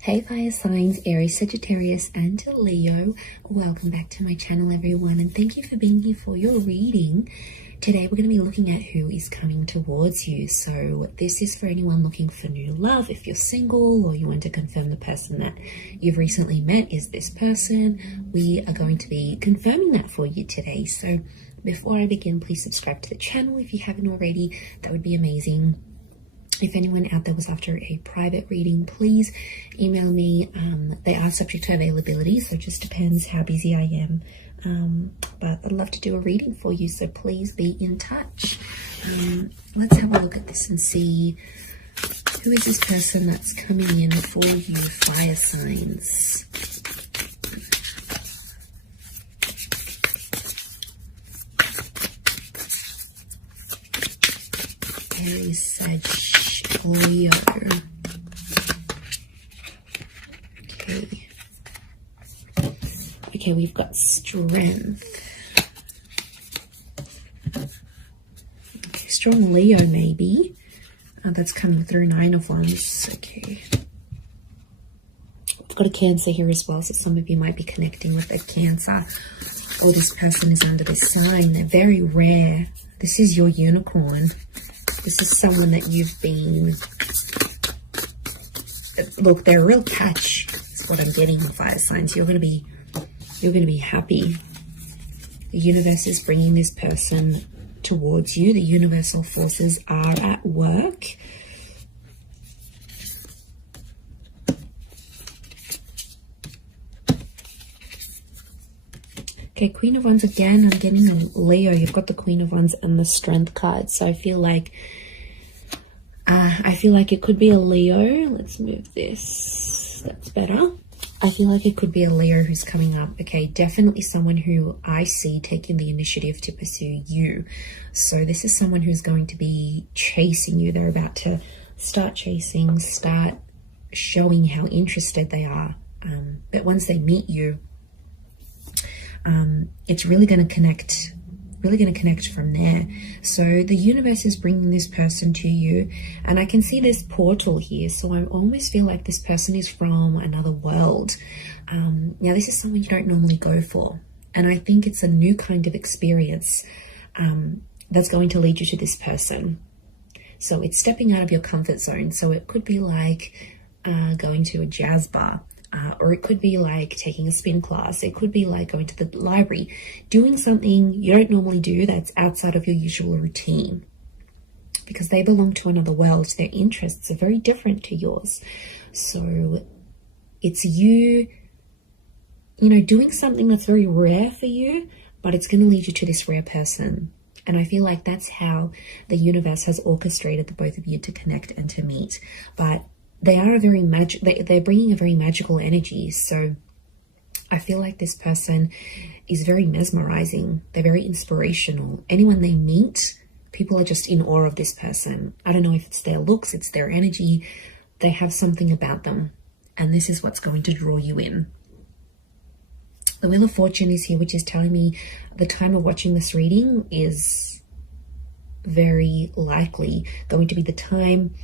Hey fire signs, Aries, Sagittarius and Leo, welcome back to my channel everyone, and thank you for being here for your reading. Today we're going to be looking at who is coming towards you. So this is for anyone looking for new love. If you're single or you want to confirm the person that you've recently met is this person, we are going to be confirming that for you today. So before I begin, please subscribe to the channel if you haven't already. That would be amazing. If anyone out there was after a private reading, please email me. They are subject to availability, so it just depends how busy I am. But I'd love to do a reading for you, so please be in touch. Let's have a look at this and see who is this person that's coming in for you, fire signs. Aries, Sag, Leo. Okay, we've got strength. Okay, strong Leo maybe. That's coming through, 9 of Wands. Okay. We've got a Cancer here as well, so some of you might be connecting with a Cancer. Or this person is under this sign. They're very rare. This is your unicorn. This is someone that you've been... Look, they're a real catch. That's what I'm getting on fire signs. You're going to be happy. The universe is bringing this person towards you. The universal forces are at work. Okay, Queen of Wands again. I'm getting a Leo. You've got the Queen of Wands and the Strength card. So I feel like it could be a Leo. Let's move this. That's better. I feel like it could be a Leo who's coming up. Okay, definitely someone who I see taking the initiative to pursue you. So this is someone who's going to be chasing you. They're about to start chasing, start showing how interested they are. But once they meet you, it's really going to connect from there. So the universe is bringing this person to you, and I can see this portal here, so I almost feel like this person is from another world. Now this is someone you don't normally go for, and I think it's a new kind of experience that's going to lead you to this person. So it's stepping out of your comfort zone. So it could be like going to a jazz bar, or it could be like taking a spin class. It could be like going to the library, doing something you don't normally do that's outside of your usual routine, because they belong to another world. Their interests are very different to yours. So it's you doing something that's very rare for you, but it's going to lead you to this rare person. And I feel like that's how the universe has orchestrated the both of you to connect and to meet. But they are a very they're bringing a very magical energy. So I feel like this person is very mesmerizing. They're very inspirational. Anyone they meet, people are just in awe of this person. I don't know if it's their looks, it's their energy. They have something about them, and this is what's going to draw you in. The Wheel of Fortune is here, which is telling me the time of watching this reading is very likely going to be the time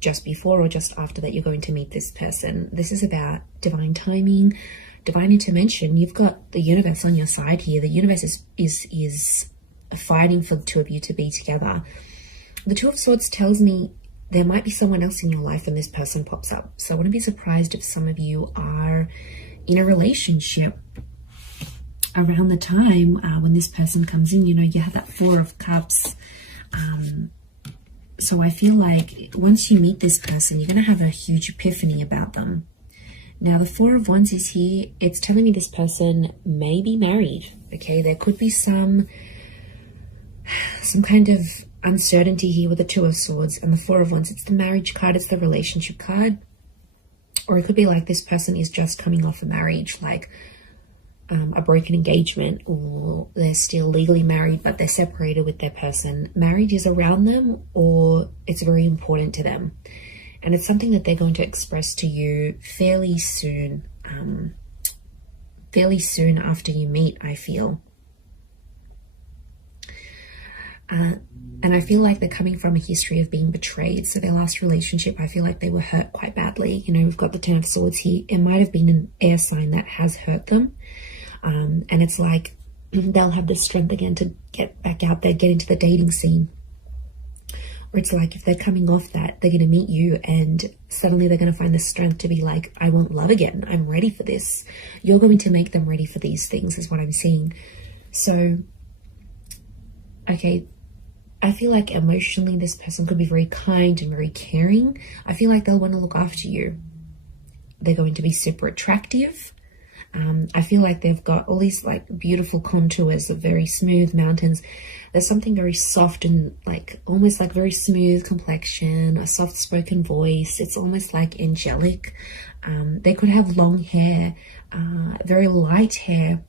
just before or just after that you're going to meet this person. This is about divine timing, divine intervention. You've got the universe on your side here. The universe is fighting for the two of you to be together. The Two of Swords tells me there might be someone else in your life and this person pops up. So I wouldn't be surprised if some of you are in a relationship around the time when this person comes in. You have that Four of Cups. So I feel like once you meet this person, you're going to have a huge epiphany about them. Now, the Four of Wands is here. It's telling me this person may be married. Okay, there could be some kind of uncertainty here with the Two of Swords and the Four of Wands. It's the marriage card. It's the relationship card. Or it could be like this person is just coming off a marriage, like a broken engagement, or they're still legally married but they're separated with their person. Marriage is around them, or it's very important to them, and it's something that they're going to express to you fairly soon after you meet, I feel. And I feel like they're coming from a history of being betrayed. So their last relationship, I feel like they were hurt quite badly. You know, we've got the Ten of Swords here. It might have been an air sign that has hurt them. And it's like they'll have the strength again to get back out there, get into the dating scene. Or it's like if they're coming off that, they're going to meet you and suddenly they're going to find the strength to be like, I want love again. I'm ready for this. You're going to make them ready for these things is what I'm seeing. So, okay, I feel like emotionally this person could be very kind and very caring. I feel like they'll want to look after you. They're going to be super attractive. I feel like they've got all these like beautiful contours of very smooth mountains. There's something very soft and like almost like very smooth complexion, a soft spoken voice. It's almost like angelic. They could have long hair, very light hair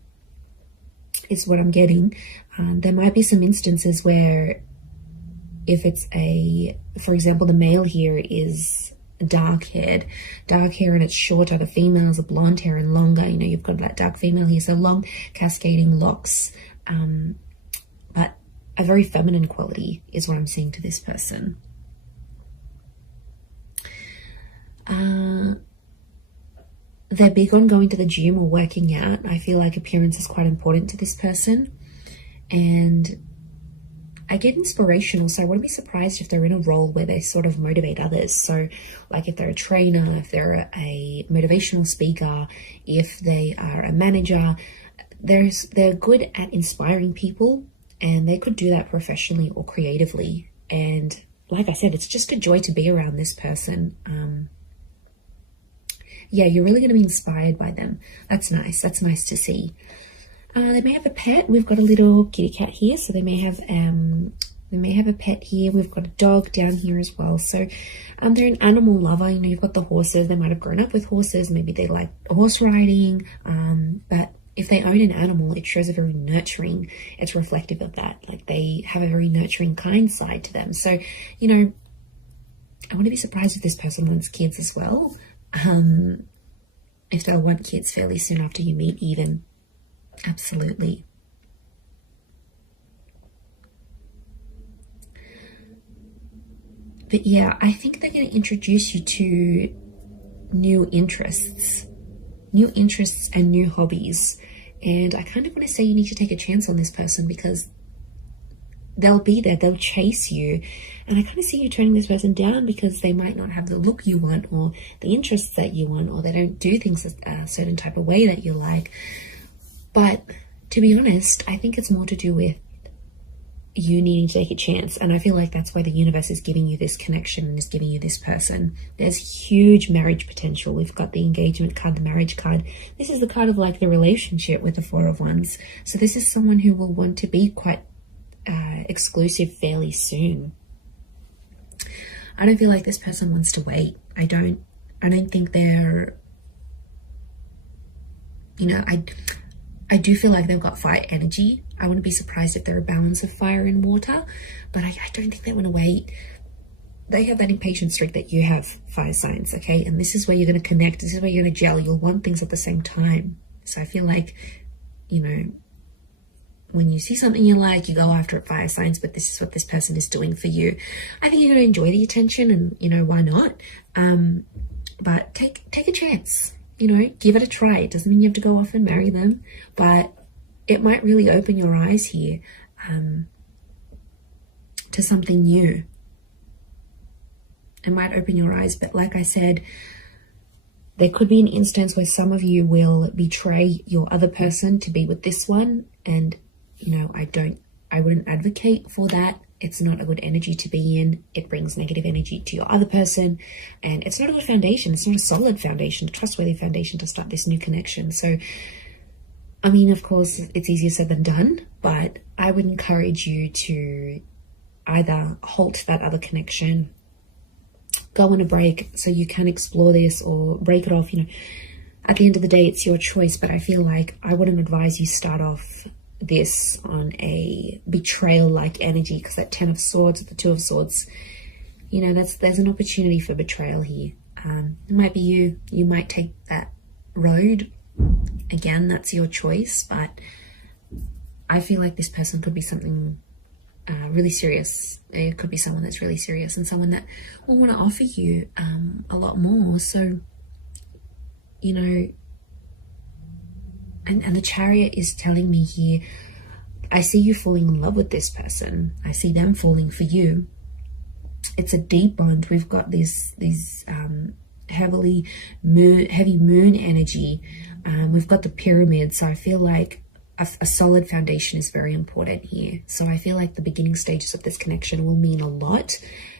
is what I'm getting. There might be some instances where if it's for example, the male here is dark hair and it's shorter. The females are blonde hair and longer. You know, you've got that dark female here, so long cascading locks, but a very feminine quality is what I'm seeing to this person. They're big on going to the gym or working out. I feel like appearance is quite important to this person, and I get inspirational, so I wouldn't be surprised if they're in a role where they sort of motivate others. So like if they're a trainer, if they're a motivational speaker, if they are a manager, they're good at inspiring people, and they could do that professionally or creatively. And like I said, it's just a joy to be around this person. Yeah, you're really going to be inspired by them. That's nice. That's nice to see. They may have a pet. We've got a little kitty cat here, so they may have a pet here. We've got a dog down here as well. So they're an animal lover. You know, you've got the horses. They might have grown up with horses. Maybe they like horse riding. But if they own an animal, it shows a very nurturing. It's reflective of that. Like they have a very nurturing, kind side to them. So, you know, I wouldn't be surprised if this person wants kids as well. If they'll want kids fairly soon after you meet, even. Absolutely. But yeah, I think they're going to introduce you to new interests and new hobbies. And I kind of want to say you need to take a chance on this person because they'll be there, they'll chase you. And I kind of see you turning this person down because they might not have the look you want or the interests that you want, or they don't do things a certain type of way that you like. But to be honest, I think it's more to do with you needing to take a chance. And I feel like that's why the universe is giving you this connection and is giving you this person. There's huge marriage potential. We've got the engagement card, the marriage card. This is the card of like the relationship with the Four of Wands. So this is someone who will want to be quite exclusive fairly soon. I don't feel like this person wants to wait. I don't think they're, you know, I do feel like they've got fire energy. I wouldn't be surprised if they're a balance of fire and water, but I don't think they want to wait. They have that impatient streak that you have, fire signs, okay? And this is where you're going to connect. This is where you're going to gel. You'll want things at the same time. So I feel like, you know, when you see something you like, you go after it, fire signs, but this is what this person is doing for you. I think you're going to enjoy the attention and, you know, why not? But take a chance. You know, give it a try. It doesn't mean you have to go off and marry them, but it might really open your eyes here to something new. It might open your eyes, but like I said, there could be an instance where some of you will betray your other person to be with this one, and you know, I wouldn't advocate for that. It's not a good energy to be in. It brings negative energy to your other person, and it's not a good foundation. It's not a solid foundation, a trustworthy foundation to start this new connection. So, I mean, of course, it's easier said than done, but I would encourage you to either halt that other connection, go on a break so you can explore this, or break it off. You know, at the end of the day, it's your choice, but I feel like I wouldn't advise you start off this on a betrayal-like energy, because that Ten of Swords, the Two of Swords, you know, there's an opportunity for betrayal here. It might be you might take that road. Again, that's your choice, but I feel like this person could be something really serious. It could be someone that's really serious and someone that will want to offer you a lot more. So, you know, and the Chariot is telling me here, I see you falling in love with this person. I see them falling for you. It's a deep bond. We've got these heavy moon energy. We've got the pyramid. So I feel like a solid foundation is very important here. So I feel like the beginning stages of this connection will mean a lot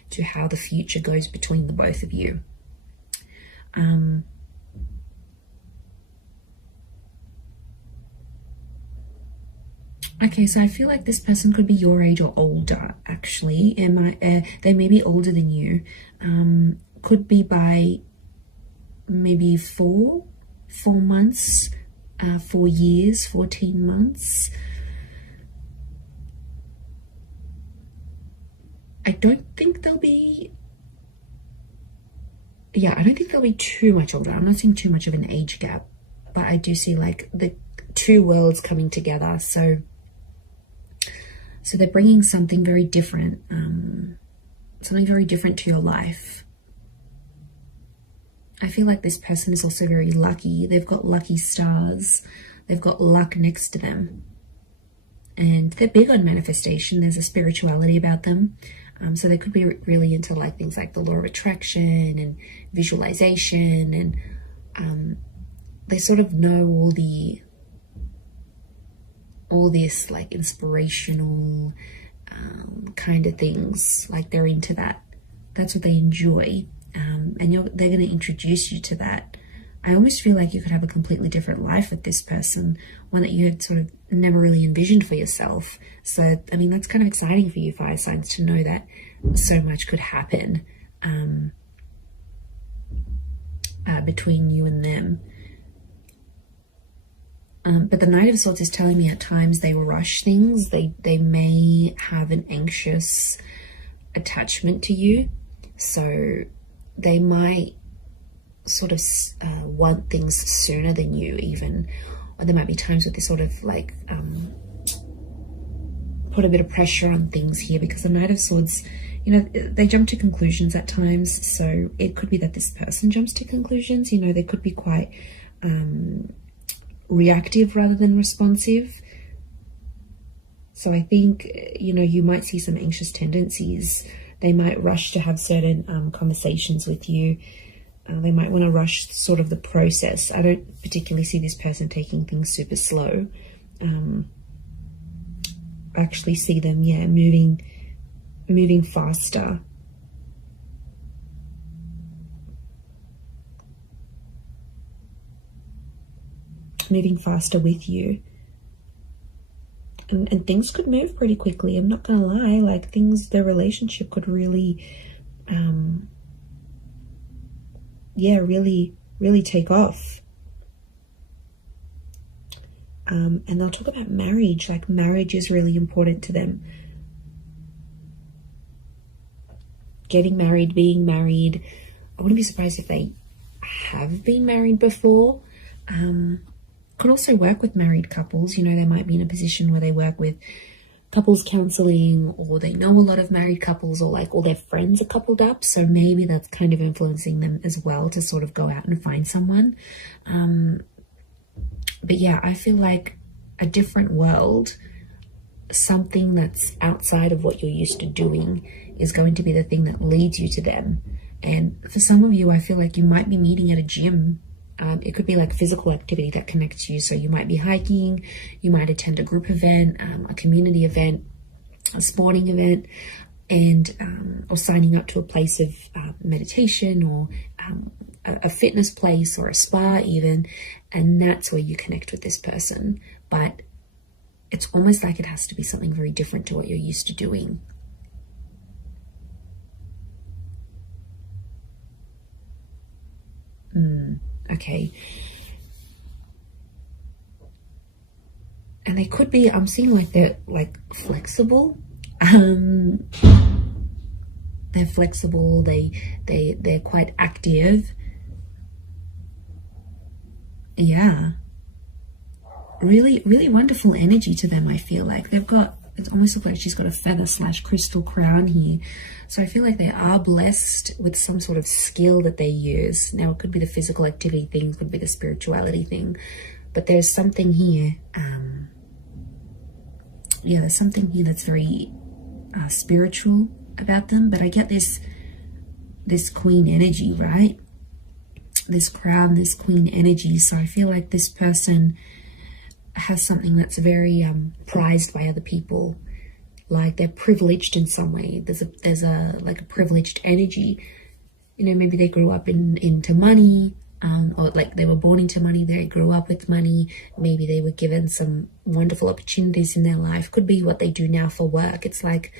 to how the future goes between the both of you. Okay, so I feel like this person could be your age or older, actually. They may be older than you. Could be by maybe 4 months, 4 years, 14 months. I don't think they'll be... Yeah, I don't think they'll be too much older. I'm not seeing too much of an age gap, but I do see like the two worlds coming together. So they're bringing something very different, to your life. I feel like this person is also very lucky. They've got lucky stars. They've got luck next to them. And they're big on manifestation. There's a spirituality about them. So they could be really into like things like the law of attraction and visualization. And they sort of know all this like inspirational kind of things. Like they're into that. That's what they enjoy. And they're going to introduce you to that. I almost feel like you could have a completely different life with this person, one that you had sort of never really envisioned for yourself. So, I mean, that's kind of exciting for you fire signs to know that so much could happen between you and them. But the Knight of Swords is telling me at times they rush things. They may have an anxious attachment to you. So they might sort of want things sooner than you even. Or there might be times where they sort of like put a bit of pressure on things here, because the Knight of Swords, you know, they jump to conclusions at times. So it could be that this person jumps to conclusions. You know, they could be quite reactive rather than responsive. So I think, you know, you might see some anxious tendencies. They might rush to have certain conversations with you. They might want to rush sort of the process. I don't particularly see this person taking things super slow. I actually see them, yeah, moving faster. Moving faster with you. And things could move pretty quickly. I'm not gonna lie, like their relationship could really really take off. And they'll talk about marriage. Like marriage is really important to them. Getting married, being married. I wouldn't be surprised if they have been married before. Could also work with married couples. You know, they might be in a position where they work with couples counseling, or they know a lot of married couples, or like all their friends are coupled up. So maybe that's kind of influencing them as well to sort of go out and find someone. But yeah, I feel like a different world, something that's outside of what you're used to doing, is going to be the thing that leads you to them. And for some of you, I feel like you might be meeting at a gym. It could be like physical activity that connects you. So you might be hiking, you might attend a group event, a community event, a sporting event, and or signing up to a place of meditation, or a fitness place, or a spa even. And that's where you connect with this person. But it's almost like it has to be something very different to what you're used to doing. Okay. And they could be, I'm seeing like they're like flexible. They're flexible, they're quite active. Yeah. Really, really wonderful energy to them, I feel like. They've got it almost looks like she's got a feather / crystal crown here. So I feel like they are blessed with some sort of skill that they use. Now, it could be the physical activity thing, could be the spirituality thing, but there's something here. Yeah, there's something here that's very spiritual about them. But I get this queen energy, right? This crown, this queen energy. So I feel like this person has something that's very prized by other people. Like they're privileged in some way. There's a like a privileged energy. You know, maybe they grew up into money, or like they were born into money, they grew up with money. Maybe they were given some wonderful opportunities in their life. Could be what they do now for work. It's like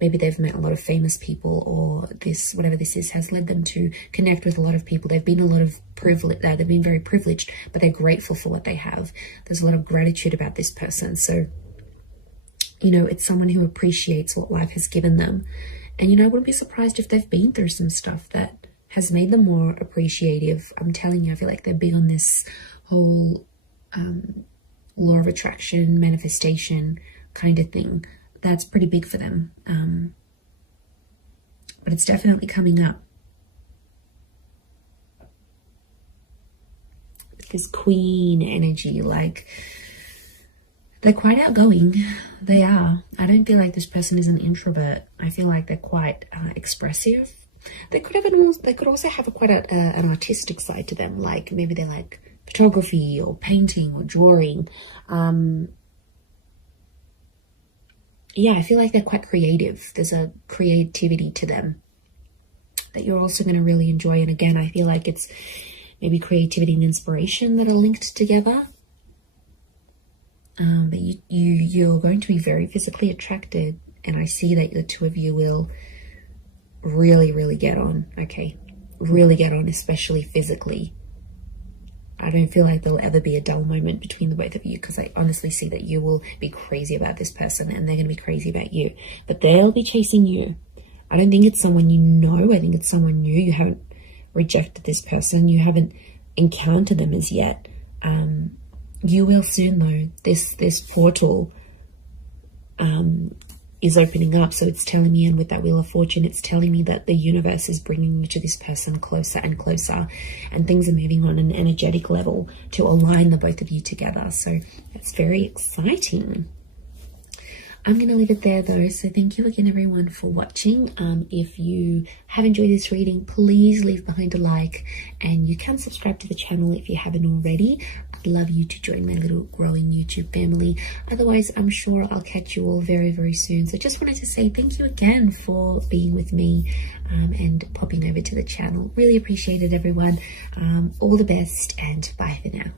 maybe they've met a lot of famous people, or this, whatever this is, has led them to connect with a lot of people. They've been a lot of privilege, they've been very privileged, but they're grateful for what they have. There's a lot of gratitude about this person. So, you know, it's someone who appreciates what life has given them. And, you know, I wouldn't be surprised if they've been through some stuff that has made them more appreciative. I'm telling you, I feel like they're big on this whole law of attraction, manifestation kind of thing. That's pretty big for them. But it's definitely coming up. This queen energy, like they're quite outgoing. They are. I don't feel like this person is an introvert. I feel like they're quite expressive. They could also have quite an artistic side to them. Like maybe they like photography or painting or drawing. Yeah, I feel like they're quite creative. There's a creativity to them that you're also going to really enjoy. And again, I feel like it's maybe creativity and inspiration that are linked together. But you're going to be very physically attracted. And I see that the two of you will really, really get on. Okay, really get on, especially physically. I don't feel like there'll ever be a dull moment between the both of you, because I honestly see that you will be crazy about this person and they're going to be crazy about you. But they'll be chasing you. I don't think it's someone you know. I think it's someone new. You haven't rejected this person. You haven't encountered them as yet. You will soon, though. This portal is opening up. So it's telling me, and with that Wheel of Fortune, it's telling me that the universe is bringing you to this person closer and closer, and things are moving on an energetic level to align the both of you together. So that's very exciting. I'm going to leave it there though. So thank you again, everyone, for watching. If you have enjoyed this reading, please leave behind a like, and you can subscribe to the channel if you haven't already. I'd love you to join my little growing YouTube family. Otherwise, I'm sure I'll catch you all very, very soon. So just wanted to say thank you again for being with me and popping over to the channel. Really appreciate it, everyone. All the best, and bye for now.